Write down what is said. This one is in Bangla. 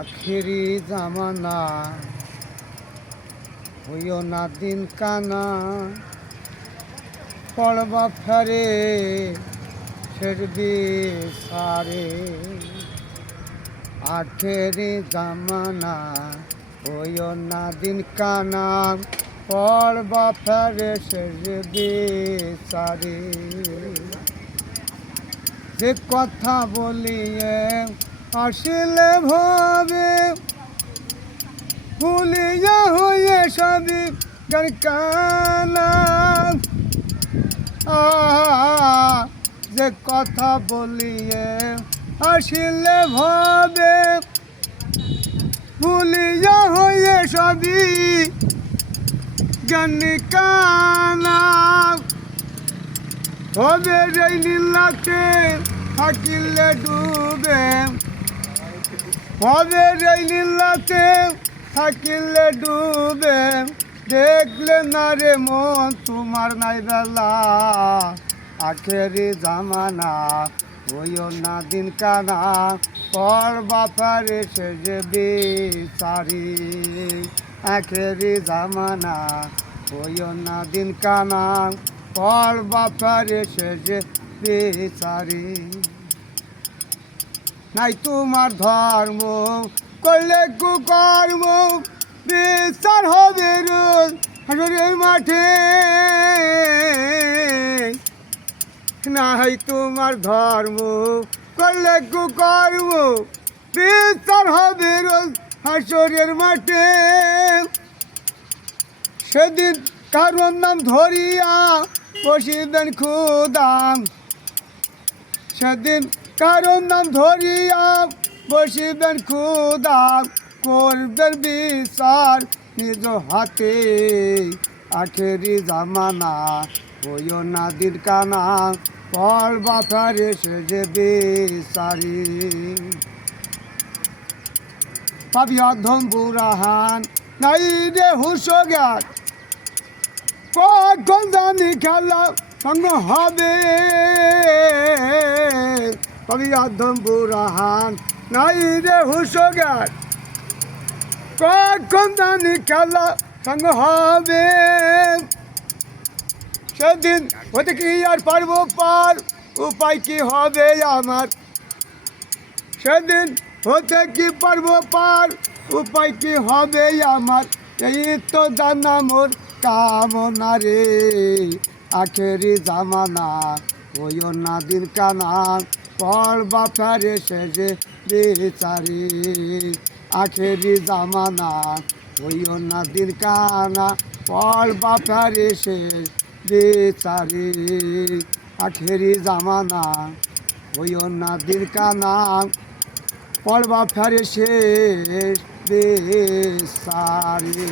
আখেরি জামানা হইও না দিন কানা, পড়বা ফেরে ছেড়বি সারে। আখেরি জামানা হইও না দিন কানা, পড়বা ফেরে ছেড়বি সারে। যে কথা বলিয়ে আসলে ভাবে ভুলিয়া হয়ে সবই কানা। যে কথা বলিয়ে আসলে ভাবে ভুলিয়া হয়ে সবই কানা। হবে রে নীলাতে থাকিলে ডুবে, হবে রে নীলাতে থাকিলে ডুবে। দেখলে না রে মন তোমার নাই বেলা, আখেরি জামানা হইও না দিন কানা, পড়বা ফেরে ছেড়বি সারি। আখেরি জামানা হইও না দিন কানা, পড়বা ফেরে ছেড়বি সারি। নাই তোমার ধর্ম করলে কুকর্ম, বিচার হবে রোজ হাসরের মাঠে। নাই তোমার ধর্ম করলে কুকর্ম, বিচার হবে রোজ হাসরের মাঠে। সেদিন কারণ নাম ধরিয়া বসিবেন খুদাম, সেদিন কারণ নাম ধরিয়া বসিবেন খুদা, করবেন বিচার নিজ হাতে। আখেরি জামানা হইও না দিন কানা, পড়বা ফেরে ছেড়বি সারি। পাবি অধম বুড়াহান নাই রে হুঁশ জ্ঞান, কখন জানি খেলা সঙ্গ হবে। কবি অধম বুড়াহান নাই রে হুঁশ জ্ঞান, কখন জানি খেলা সঙ্গ হবে। সেদিন হতে কি আর পারবো পার, উপায় কি হবে আমার। সেদিন হতে কি পারবো পার, উপায় কি হবে আমার। এই তো জানা মোর কামনা রে, আখেরি জামানা হইও না দিন কানা, পড়বা ফেরে ছেড়বি সারি। আখেরি জামানা হইও না দিন কানা, পড়বা ফেরে ছেড়বি সারি। আখেরি জামানা হইও না দিন কানা, পড়বা ফেরে ছেড়বি সারি।